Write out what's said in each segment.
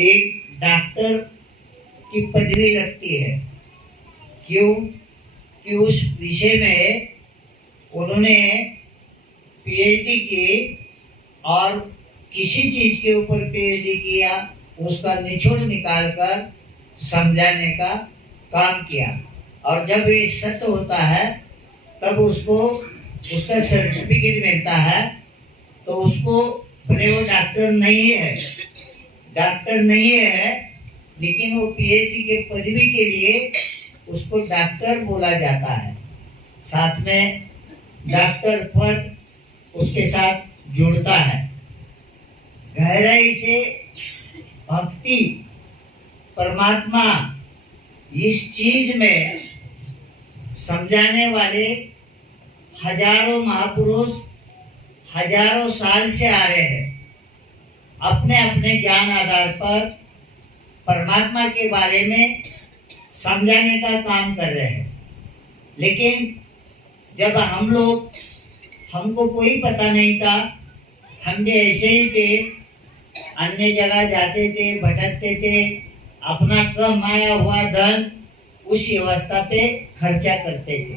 एक डॉक्टर की पदवी लगती है। क्यों? कि उस विषय में उन्होंने पीएचडी की और किसी चीज के ऊपर पीएचडी किया, उसका निचोड़ निकालकर समझाने का काम किया, और जब ये सत्य होता है तब उसको उसका सर्टिफिकेट मिलता है। तो उसको भले वो डॉक्टर नहीं है, लेकिन वो पीएचडी के पदवी के लिए उसको डॉक्टर बोला जाता है। साथ में डॉक्टर पद उसके साथ जुड़ता है। गहराई से भक्ति, परमात्मा, इस चीज में समझाने वाले हजारों महापुरुष हजारों साल से आ रहे हैं। अपने अपने ज्ञान आधार पर परमात्मा के बारे में समझाने का काम कर रहे हैं। लेकिन जब हमको कोई पता नहीं था, हम भी ऐसे ही थे, अन्य जगह जाते थे, भटकते थे, अपना कम आया हुआ धन उस व्यवस्था पे खर्चा करते थे।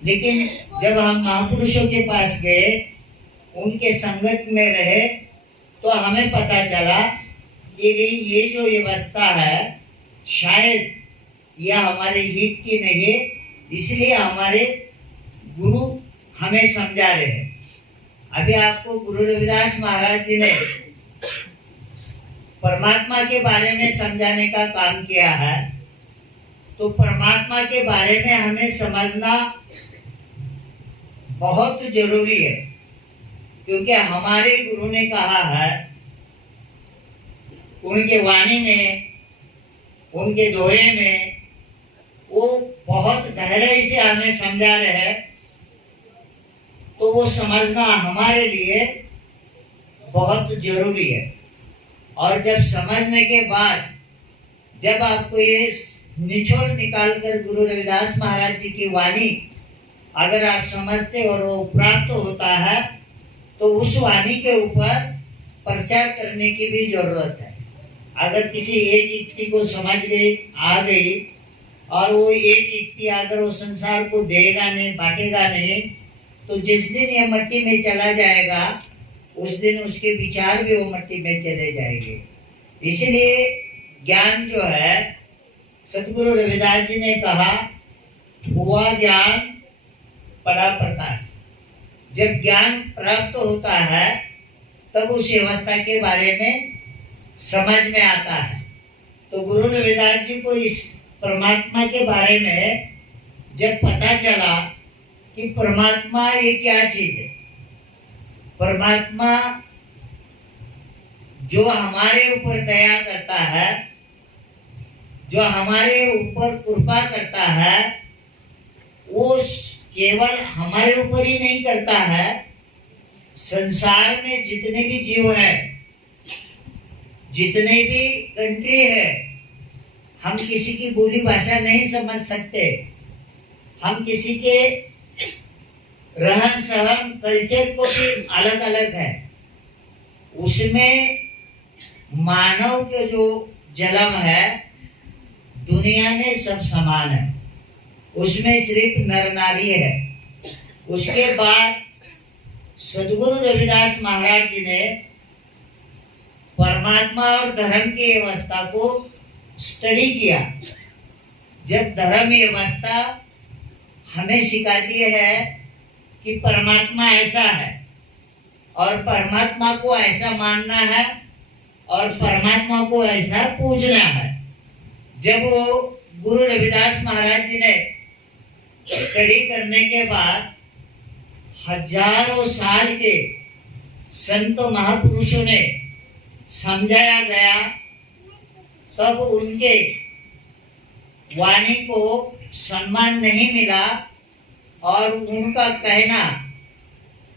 लेकिन जब हम महापुरुषों के पास गए, उनके संगत में रहे, तो हमें पता चला कि ये जो व्यवस्था है शायद यह हमारे हित की नहीं है, इसलिए हमारे गुरु हमें समझा रहे हैं। अभी आपको गुरु रविदास महाराज जी ने परमात्मा के बारे में समझाने का काम किया है। तो परमात्मा के बारे में हमें समझना बहुत जरूरी है, क्योंकि हमारे गुरु ने कहा है, उनके वाणी में, उनके दोहे में वो बहुत गहराई से हमें समझा रहे हैं। तो वो समझना हमारे लिए बहुत जरूरी है। और जब समझने के बाद जब आपको ये निचोड़ निकालकर गुरु रविदास महाराज जी की वाणी अगर आप समझते और वो प्राप्त होता है, तो उस वाणी के ऊपर प्रचार करने की भी जरूरत है। अगर किसी एक युक्ति को समझ आ गई और वो एक युक्ति अगर वो संसार को देगा नहीं, बांटेगा नहीं, तो जिस दिन ये मट्टी में चला जाएगा उस दिन उसके विचार भी वो मट्टी में चले जाएंगे। इसलिए ज्ञान जो है, सदगुरु रविदास जी ने कहा, हुआ ज्ञान पड़ा प्रकाश। जब ज्ञान प्राप्त होता है तब उस व्यवस्था के बारे में समझ में आता है। तो गुरु रविदास जी को इस परमात्मा के बारे में जब पता चला कि परमात्मा ये क्या चीज है, परमात्मा जो हमारे ऊपर दया करता है, जो हमारे ऊपर कृपा करता है, वो केवल हमारे ऊपर ही नहीं करता है, संसार में जितने भी जीव हैं, जितने भी कंट्री है, हम किसी की बोली भाषा नहीं समझ सकते, हम किसी के रहन सहन कल्चर को भी अलग अलग है। उसमें मानव के जो जन्म है, दुनिया में सब समान है, उसमें सिर्फ नर नारी है। उसके बाद सदगुरु रविदास महाराज जी ने परमात्मा और धर्म की व्यवस्था को स्टडी किया। जब धर्म व्यवस्था हमें सिखाती है कि परमात्मा ऐसा है और परमात्मा को ऐसा मानना है और परमात्मा को ऐसा पूजना है, जब वो गुरु रविदास महाराज जी ने स्टडी करने के बाद हजारों साल के संतों महापुरुषों ने समझाया गया, तब उनके वाणी को सम्मान नहीं मिला और उनका कहना,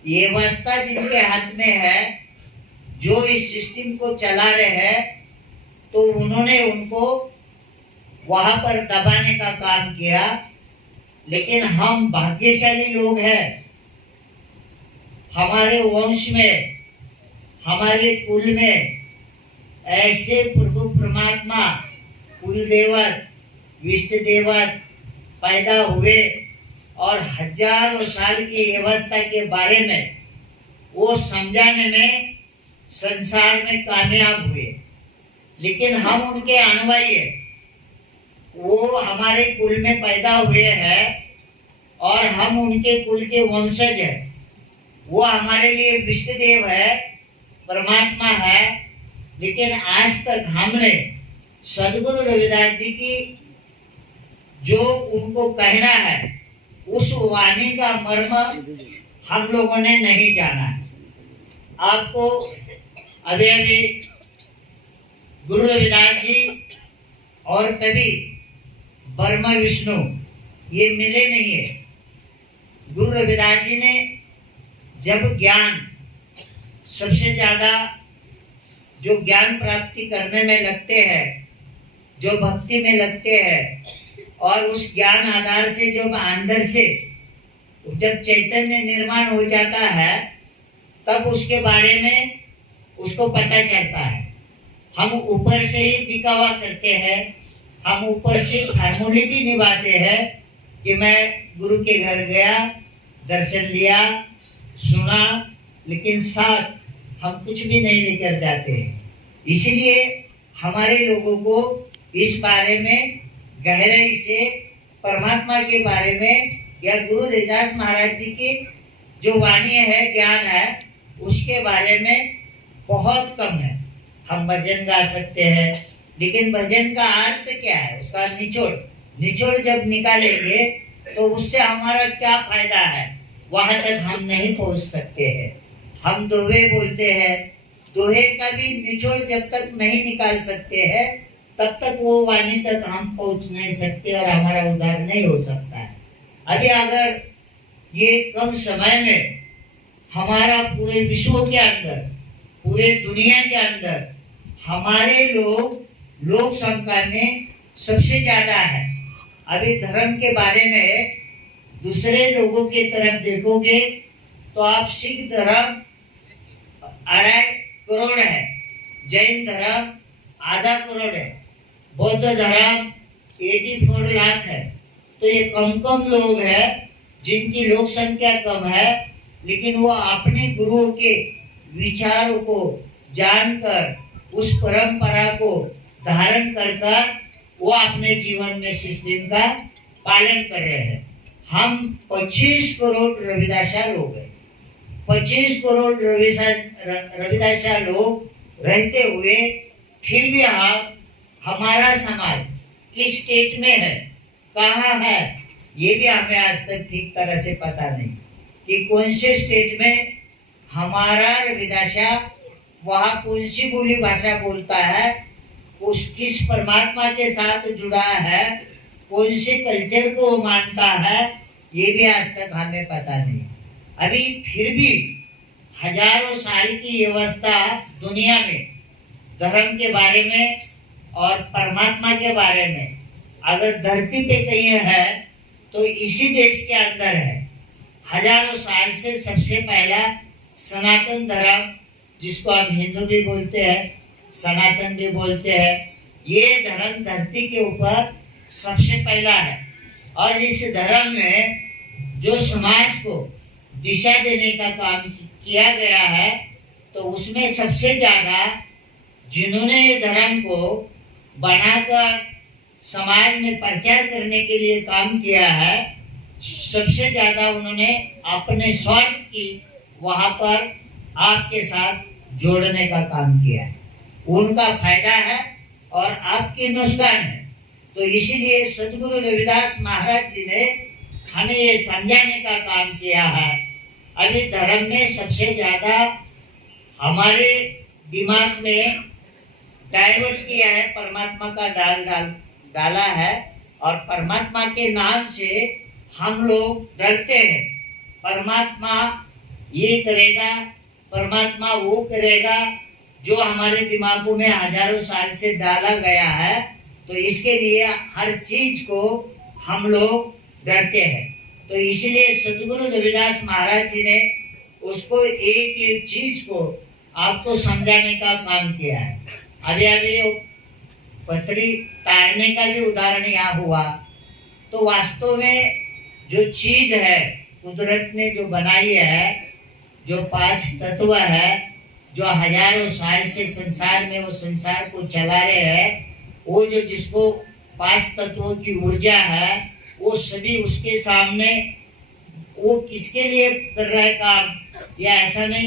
ये व्यवस्था जिनके हाथ में है, जो इस सिस्टम को चला रहे हैं, तो उन्होंने उनको वहां पर दबाने का काम किया। लेकिन हम भाग्यशाली लोग हैं, हमारे वंश में, हमारे कुल में ऐसे प्रभु परमात्मा कुल देवत विष्णु देवत पैदा हुए और हजारों साल की व्यवस्था के बारे में वो समझाने में संसार में कामयाब हुए। लेकिन हम उनके अनुयायी हैं, वो हमारे कुल में पैदा हुए हैं और हम उनके कुल के वंशज हैं। वो हमारे लिए विष्णु देव है, परमात्मा है। लेकिन आज तक हमने सदगुरु रविदास जी की जो उनको कहना है उस वाणी का मर्म हम लोगों ने नहीं जाना है। आपको अभी अभी गुरु रविदास जी और कभी ब्रह्मा विष्णु ये मिले नहीं है। गुरु रविदास जी ने जब ज्ञान सबसे ज्यादा जो ज्ञान प्राप्ति करने में लगते हैं, जो भक्ति में लगते हैं और उस ज्ञान आधार से जब अंदर से जब चैतन्य निर्माण हो जाता है तब उसके बारे में उसको पता चलता है। हम ऊपर से ही दिखावा करते हैं, हम ऊपर से फॉर्मेलिटी निभाते हैं कि मैं गुरु के घर गया, दर्शन लिया, सुना, लेकिन साथ हम कुछ भी नहीं लेकर जाते हैं। इसलिए हमारे लोगों को इस बारे में गहराई से परमात्मा के बारे में या गुरु रविदास महाराज जी की जो वाणी है, ज्ञान है, उसके बारे में बहुत कम है। हम भजन गा सकते हैं, लेकिन भजन का अर्थ क्या है, उसका निचोड़ जब निकालेंगे तो उससे हमारा क्या फायदा है, वहां तक हम नहीं पहुंच सकते हैं। हम दोहे बोलते हैं, दोहे का भी निचोड़ जब तक नहीं निकाल सकते हैं तब तक वो वाणी तक हम पहुंच नहीं सकते और हमारा उद्धार नहीं हो सकता है। अभी अगर ये कम समय में हमारा पूरे विश्व के अंदर, पूरे दुनिया के अंदर हमारे लोक संख्या में सबसे ज्यादा है। अभी धर्म के बारे में दूसरे लोगों की तरफ देखोगे तो आप सिख धर्म 2.5 करोड़ है, जैन धर्म आधा करोड़ है, बौद्ध धर्म 84 लाख है। तो ये कम लोग हैं जिनकी लोक संख्या कम है, लेकिन वो अपने गुरुओं के विचारों को जानकर उस परंपरा को धारण कर वो अपने जीवन में सिस्टम का पालन कर रहे हैं। हम 25 करोड़ रविदासा लोग हैं। 25 करोड़ रविदासा लोग रहते हुए फिर भी हमारा समाज किस स्टेट में है, कहाँ है, ये भी हमें आज तक ठीक तरह से पता नहीं कि कौन से स्टेट में हमारा रविदासा वहाँ कौन सी बोली भाषा बोलता है, उस किस परमात्मा के साथ जुड़ा है, कौन से कल्चर को मानता है, ये भी आज तक हमें पता नहीं। अभी फिर भी हजारों साल की व्यवस्था दुनिया में धर्म के बारे में और परमात्मा के बारे में अगर धरती पे कहीं है तो इसी देश के अंदर है। हजारों साल से सबसे पहला सनातन धर्म, जिसको हम हिंदू भी बोलते हैं, सनातन भी बोलते हैं, ये धर्म धरती के ऊपर सबसे पहला है। और इस धर्म में जो समाज को दिशा देने का काम किया गया है, तो उसमें सबसे ज्यादा जिन्होंने ये धर्म को बनाकर समाज में प्रचार करने के लिए काम किया है, सबसे ज्यादा उन्होंने अपने स्वार्थ की वहां पर आपके साथ जोड़ने का काम किया है। उनका फायदा है और आपकी नुकसान है। तो इसीलिए सदगुरु रविदास महाराज जी ने हमें ये समझाने का काम किया है। अभी धर्म में सबसे ज्यादा हमारे दिमाग में डाइवर्ट किया है, परमात्मा का डाला है और परमात्मा के नाम से हम लोग डरते हैं। परमात्मा ये करेगा, परमात्मा वो करेगा, जो हमारे दिमागों में हजारों साल से डाला गया है। तो इसके लिए हर चीज को हम लोग डरते हैं। तो इसलिए सदगुरु रविदास महाराज जी ने उसको एक एक चीज को आपको समझाने का काम किया है। अभी अभी वो पथरी ताड़ने का भी उदाहरण यहाँ हुआ। तो वास्तव में जो चीज है कुदरत ने जो बनाई है, जो 5 तत्व है, जो हजारों साल से संसार में वो संसार को चला रहे हैं, वो जो जिसको 5 तत्वों की ऊर्जा है, वो सभी उसके सामने, वो किसके लिए कर रहा है काम, या ऐसा नहीं